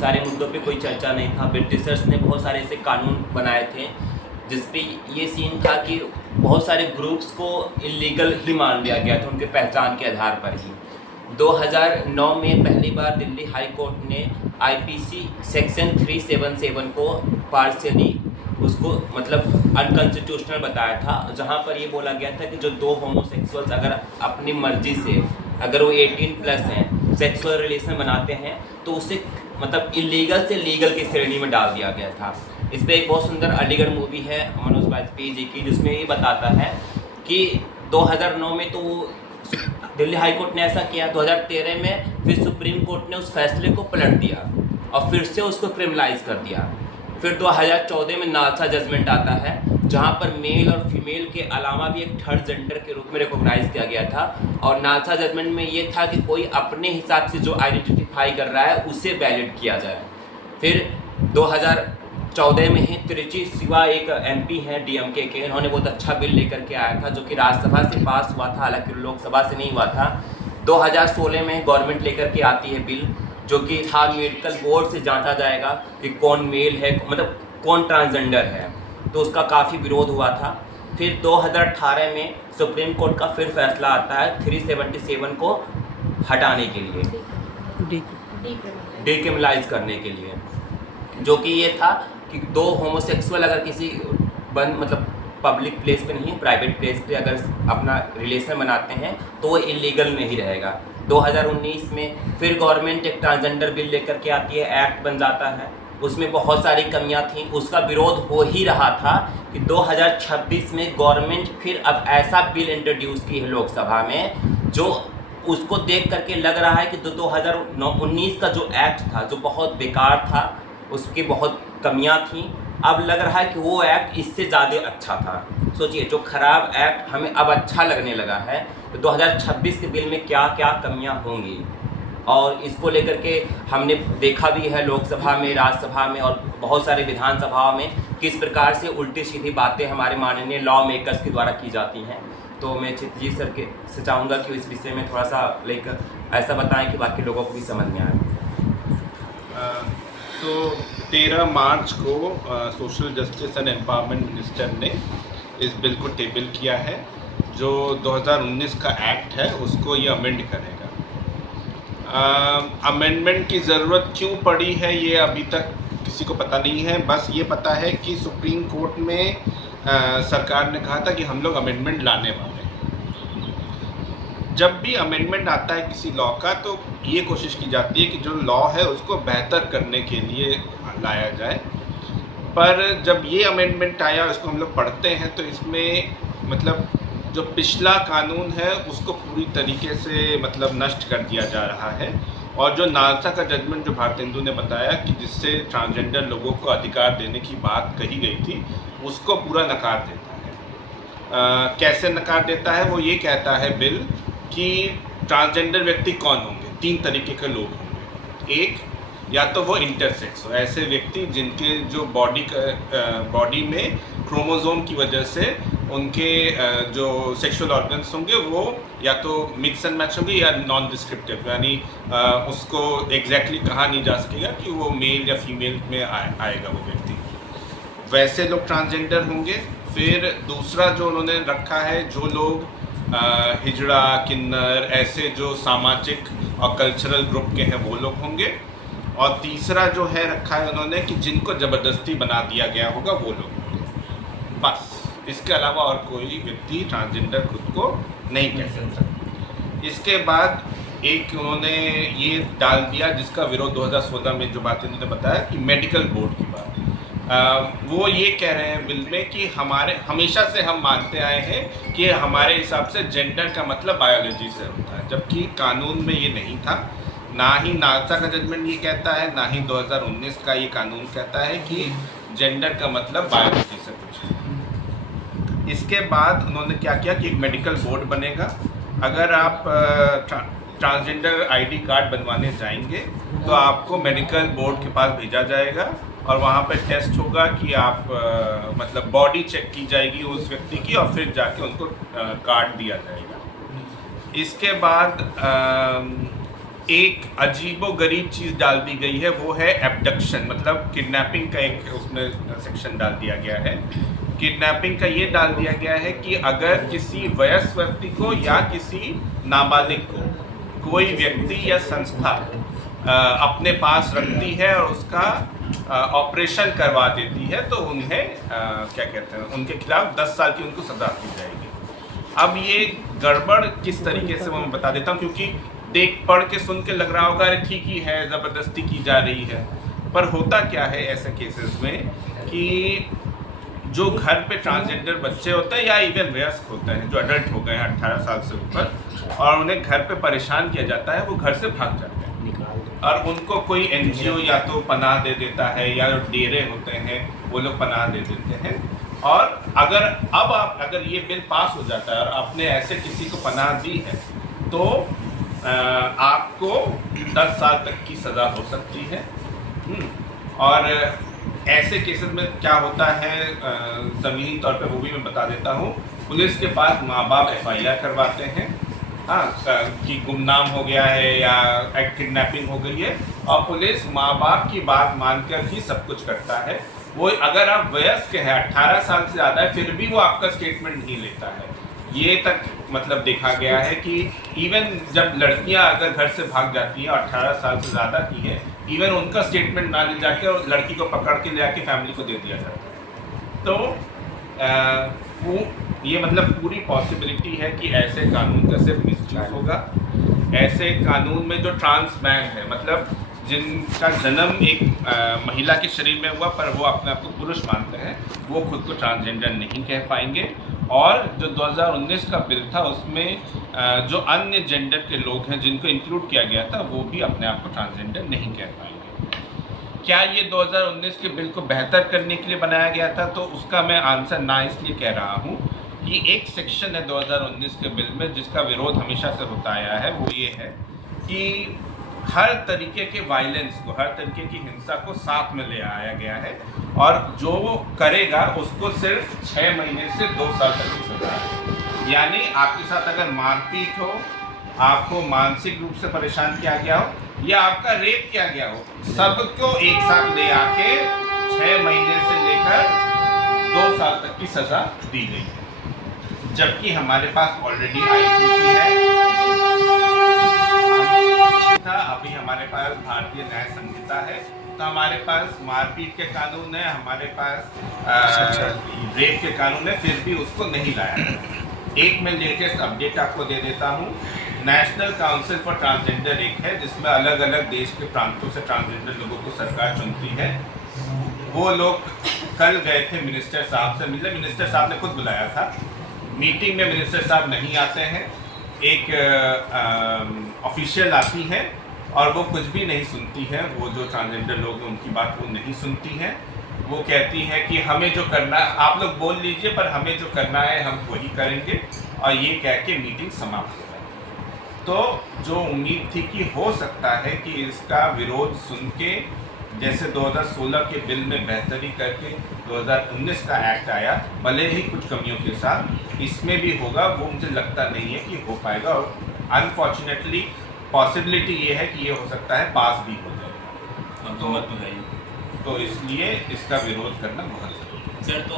सारे मुद्दों पे कोई चर्चा नहीं था। ब्रिटिशर्स ने बहुत सारे ऐसे कानून बनाए थे जिसपे ये सीन था कि बहुत सारे ग्रुप्स को इलीगल ही मान लिया गया था उनके पहचान के आधार पर ही। 2009 में पहली बार दिल्ली हाई कोर्ट ने आईपीसी सेक्शन 377 को पार्शियली उसको मतलब अनकॉन्स्टिट्यूशनल बताया था, जहाँ पर ये बोला गया था कि जो दो होमोसेक्सुअल्स अगर अपनी मर्जी से अगर वो 18+ हैं सेक्सुअल रिलेशन बनाते हैं तो उसे मतलब इलीगल से लीगल की श्रेणी में डाल दिया गया था। इस पर एक बहुत सुंदर अलीगढ़ मूवी है मनोज वाजपेयी जी की, जिसमें ये बताता है कि 2009 में तो दिल्ली हाई कोर्ट ने ऐसा किया, 2013 में फिर सुप्रीम कोर्ट ने उस फैसले को पलट दिया और फिर से उसको क्रिमिनलाइज कर दिया। फिर 2014 में नालसा जजमेंट आता है जहाँ पर मेल और फीमेल के अलावा भी एक थर्ड जेंडर के रूप में रिकॉग्नाइज किया गया था। और नालसा जजमेंट में ये था कि कोई अपने हिसाब से जो आइडेंटिफाई कर रहा है उसे वैलिड किया जाए। फिर 2014 में ही त्रिची शिवा एक एमपी हैं डीएमके के, इन्होंने बहुत अच्छा बिल लेकर के आया था जो कि राज्यसभा से पास हुआ था, हालांकि लोकसभा से नहीं हुआ था। 2016 में गवर्नमेंट लेकर के आती है बिल जो कि था मेडिकल बोर्ड से जांचा जाएगा कि कौन मेल है मतलब कौन ट्रांसजेंडर है, तो उसका काफ़ी विरोध हुआ था। फिर 2018 में सुप्रीम कोर्ट का फिर फैसला आता है 377 को हटाने के लिए, डिक्रिमिनलाइज करने के लिए, जो कि ये था कि दो होमोसेक्सुअल अगर किसी मतलब पब्लिक प्लेस पे नहीं प्राइवेट प्लेस पे अगर अपना रिलेशन बनाते हैं तो वो इलीगल नहीं रहेगा। 2019 में फिर गवर्नमेंट एक ट्रांसजेंडर बिल लेकर के आती है, एक्ट बन जाता है, उसमें बहुत सारी कमियां थी, उसका विरोध हो ही रहा था कि 2026 में गवर्नमेंट फिर अब ऐसा बिल इंट्रोड्यूस की है लोकसभा में जो उसको देख करके लग रहा है कि 2019 का जो एक्ट था जो बहुत बेकार था, उसकी बहुत कमियां थी, अब लग रहा है कि वो एक्ट इससे ज़्यादा अच्छा था। सोचिए जो खराब एक्ट हमें अब अच्छा लगने लगा है, तो 2026 के बिल में क्या क्या कमियां होंगी। और इसको लेकर के हमने देखा भी है लोकसभा में, राज्यसभा में और बहुत सारे विधानसभाओं में किस प्रकार से उल्टी सीधी बातें हमारे माननीय लॉ मेकर्स के द्वारा की जाती हैं। तो मैं चित्रजीत सर के से चाहूँगा कि इस विषय में थोड़ा सा ऐसा बताएं कि बाकी लोगों को भी समझ में आए। तो 13 मार्च को social justice and empowerment minister ने इस बिल को टेबल किया है जो 2019 का एक्ट है उसको ये अमेंड करेगा। अमेंडमेंट की ज़रूरत क्यों पड़ी है ये अभी तक किसी को पता नहीं है, बस ये पता है कि सुप्रीम कोर्ट में सरकार ने कहा था कि हम लोग अमेंडमेंट लाने वाले हैं। जब भी अमेंडमेंट आता है किसी लॉ का तो ये कोशिश की जाती है कि जो लॉ है उसको बेहतर करने के लिए लाया जाए, पर जब ये अमेंडमेंट आया उसको हम लोग पढ़ते हैं तो इसमें मतलब जो पिछला कानून है उसको पूरी तरीके से मतलब नष्ट कर दिया जा रहा है। और जो नालसा का जजमेंट जो भारतेंदु ने बताया कि जिससे ट्रांसजेंडर लोगों को अधिकार देने की बात कही गई थी उसको पूरा नकार देता है। कैसे नकार देता है? वो ये कहता है बिल कि ट्रांसजेंडर व्यक्ति कौन होंगे, 3 तरीके के लोग होंगे। एक, या तो वो इंटरसेक्स हो, ऐसे व्यक्ति जिनके जो बॉडी में क्रोमोसोम की वजह से उनके जो सेक्सुअल ऑर्गन्स होंगे वो या तो मिक्स एंड मैच होंगे या नॉन डिस्क्रिप्टिव, यानी उसको एग्जैक्टली कहा नहीं जा सकेगा कि वो मेल या फीमेल में आएगा वो व्यक्ति, वैसे लोग ट्रांसजेंडर होंगे। फिर दूसरा जो उन्होंने रखा है, जो लोग हिजड़ा, किन्नर, ऐसे जो सामाजिक और कल्चरल ग्रुप के हैं वो लोग होंगे। और तीसरा जो है रखा है उन्होंने कि जिनको ज़बरदस्ती बना दिया गया होगा वो लोग होंगे। बस इसके अलावा और कोई व्यक्ति ट्रांसजेंडर खुद को नहीं कह सकता। इसके बाद एक उन्होंने ये डाल दिया जिसका विरोध 2016 में जो बातें उन्होंने बताया कि मेडिकल बोर्ड की बात, वो ये कह रहे हैं बिल में कि हमेशा से हम मानते आए हैं कि हमारे हिसाब से जेंडर का मतलब बायोलॉजी से होता है, जबकि कानून में ये नहीं था। ना ही नालसा का जजमेंट ये कहता है, ना ही 2019 का ये कानून कहता है कि जेंडर का मतलब बायोलॉजी से कुछ है। इसके बाद उन्होंने क्या किया कि एक मेडिकल बोर्ड बनेगा। अगर आप ट्रांसजेंडर आईडी कार्ड बनवाने जाएंगे तो आपको मेडिकल बोर्ड के पास भेजा जाएगा और वहाँ पर टेस्ट होगा कि आप मतलब बॉडी चेक की जाएगी उस व्यक्ति की और फिर जाके उनको कार्ड दिया जाएगा। इसके बाद एक अजीबोगरीब चीज़ डाल दी गई है, वो है एब्डक्शन, मतलब किडनैपिंग का एक उसमें सेक्शन डाल दिया गया है। किडनैपिंग का ये डाल दिया गया है कि अगर किसी वयस्क व्यक्ति को या किसी नाबालिग को कोई व्यक्ति या संस्था अपने पास रखती है और उसका ऑपरेशन करवा देती है, तो उन्हें क्या कहते हैं, उनके खिलाफ 10 साल की उनको सजा दी जाएगी। अब ये गड़बड़ किस तरीके से मैं बता देता हूँ, क्योंकि देख पढ़ के सुन के लग रहा होगा अरे ठीक ही है, ज़बरदस्ती की जा रही है। पर होता क्या है ऐसे केसेस में कि जो घर पे ट्रांसजेंडर बच्चे होते हैं या इवन वयस्क होते हैं जो अडल्ट हो गए हैं 18 साल से ऊपर, और उन्हें घर पे परेशान किया जाता है, वो घर से भाग जाते हैं और उनको कोई एनजीओ या तो पनाह दे देता है या डेरे होते हैं वो लोग पनाह दे देते हैं। और अगर ये बिल पास हो जाता है और आपने ऐसे किसी को पनाह दी है तो आपको 10 साल तक की सज़ा हो सकती है। और ऐसे केसेस में क्या होता है ज़मीनी तौर पे वो भी मैं बता देता हूँ। पुलिस के पास माँ बाप FIR करवाते हैं, हाँ, कि गुमनाम हो गया है या किडनैपिंग हो गई है, और पुलिस माँ बाप की बात मानकर ही सब कुछ करता है। वो अगर आप वयस्क हैं 18 साल से ज़्यादा है फिर भी वो आपका स्टेटमेंट नहीं लेता है। ये तक मतलब देखा गया है कि इवन जब लड़कियां अगर घर से भाग जाती हैं और 18 साल से ज़्यादा की है, इवन उनका स्टेटमेंट ना ले जाके और लड़की को पकड़ के ले आके फैमिली को दे दिया जाता है। तो ये मतलब पूरी पॉसिबिलिटी है कि ऐसे कानून का सिर्फ मिसयूज होगा। ऐसे कानून में जो ट्रांस मैन है, मतलब जिनका जन्म एक महिला के शरीर में हुआ पर वो अपने आप को पुरुष मानते हैं, वो खुद को ट्रांसजेंडर नहीं कह पाएंगे। और जो 2019 का बिल था उसमें जो अन्य जेंडर के लोग हैं जिनको इंक्लूड किया गया था वो भी अपने आप को ट्रांसजेंडर नहीं कह पाएंगे। क्या ये 2019 के बिल को बेहतर करने के लिए बनाया गया था? तो उसका मैं आंसर ना इसलिए कह रहा हूँ कि एक सेक्शन है 2019 के बिल में जिसका विरोध हमेशा से होता आया है, वो ये है कि हर तरीके के वायलेंस को, हर तरीके की हिंसा को साथ में ले आया गया है और जो वो करेगा उसको सिर्फ 6 महीने से 2 साल तक की सजा है। यानी आपके साथ अगर मारपीट हो, आपको मानसिक रूप से परेशान किया गया हो या आपका रेप किया गया हो, सबको एक साथ ले आके 6 महीने से लेकर 2 साल तक की सजा दी गई है। जबकि हमारे पास ऑलरेडी IPC है, अभी हमारे पास भारतीय न्याय संहिता है, तो हमारे पास मारपीट के कानून है, हमारे पास रेप के कानून है, फिर भी उसको नहीं लाया गया। एक मैं लेटेस्ट अपडेट आपको दे देता हूँ। नेशनल काउंसिल फॉर ट्रांसजेंडर एक है जिसमें अलग अलग देश के प्रांतों से ट्रांसजेंडर लोगों को सरकार चुनती है। वो लोग कल गए थे मिनिस्टर साहब से मिले, मिनिस्टर साहब ने खुद बुलाया था। मीटिंग में मिनिस्टर साहब नहीं आते हैं, एक ऑफिशियल आती है और वो कुछ भी नहीं सुनती है। वो जो ट्रांसजेंडर लोग हैं उनकी बात वो नहीं सुनती है। वो कहती है कि हमें जो करना, आप लोग बोल लीजिए पर हमें जो करना है हम वही करेंगे, और ये कह के मीटिंग समाप्त हो जाए। तो जो उम्मीद थी कि हो सकता है कि इसका विरोध सुन के, जैसे 2016 के बिल में बेहतरी करके 2019 का एक्ट आया, भले ही कुछ कमियों के साथ, इसमें भी होगा, वो मुझे लगता नहीं है कि हो पाएगा। और अनफॉर्चुनेटली पॉसिबिलिटी ये है कि ये हो सकता है पास भी हो जाए, तो इसलिए इसका विरोध करना बहुत जरूरी है। सर, तो